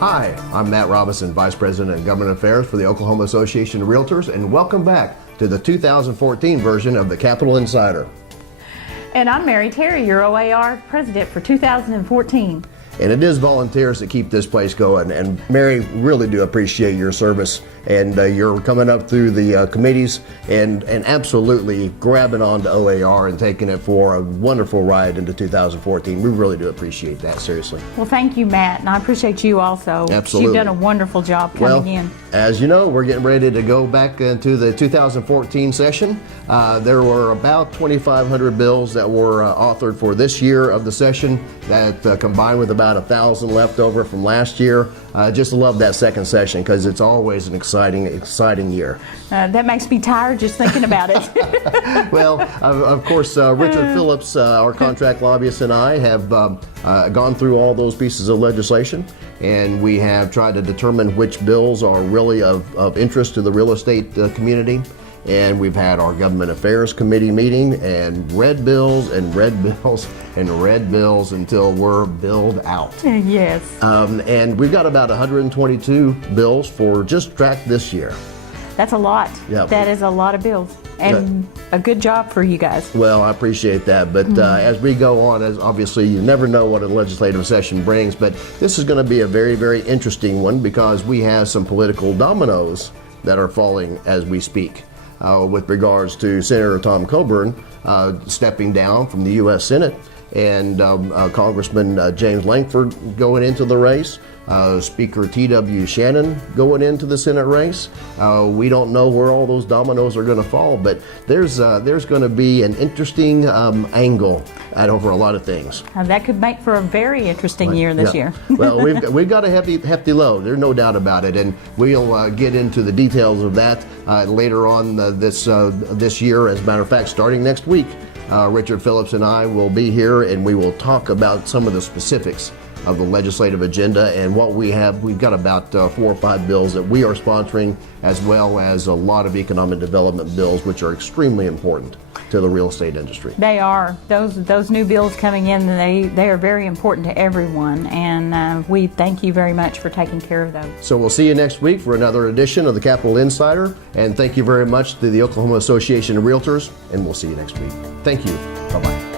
Hi, I'm Matt Robison, Vice President of Government Affairs for the Oklahoma Association of Realtors, and welcome back to the 2014 version of the Capital Insider. And I'm Mary Terry, your OAR President for 2014. And it is volunteers that keep this place going. And Mary, really do appreciate your service, and you're coming up through the committees and absolutely grabbing on to OAR and taking it for a wonderful ride into 2014. We really do appreciate that, seriously. Well, thank you, Matt, and I appreciate you also. Absolutely. You've done a wonderful job coming in. As you know, we're getting ready to go back into the 2014 session. There were about 2,500 bills that were authored for this year of the session, that combined with about 1,000 left over from last year. Just love that second session because it's always an exciting year. That makes me tired just thinking about it. Well, of course, Richard Phillips, our contract lobbyist, and I have gone through all those pieces of legislation, and we have tried to determine which bills are really of interest to the real estate community. And we've had our Government Affairs Committee meeting, and read bills and read bills and read bills until we're billed out. Yes. And we've got about 122 bills for just track this year. That's a lot. Yeah. That is a lot of bills. And a good job for you guys. Well, I appreciate that. But as we go on, as obviously you never know what a legislative session brings, but this is going to be a very, very interesting one because we have some political dominoes that are falling as we speak. With regards to Senator Tom Coburn stepping down from the U.S. Senate, and Congressman James Lankford going into the race, Speaker T.W. Shannon going into the Senate race. We don't know where all those dominoes are going to fall, but there's going to be an interesting angle over a lot of things. That could make for a very interesting year this year. Well, we've got a hefty load. There's no doubt about it, and we'll get into the details of that later on this year. As a matter of fact, starting next week, Richard Phillips and I will be here, and we will talk about some of the specifics of the legislative agenda and what we have. We've got about 4 or 5 bills that we are sponsoring, as well as a lot of economic development bills, which are extremely important to the real estate industry. They are. Those new bills coming in, they are very important to everyone, and we thank you very much for taking care of those. So we'll see you next week for another edition of the Capital Insider, and thank you very much to the Oklahoma Association of Realtors, and we'll see you next week. Thank you. Bye-bye.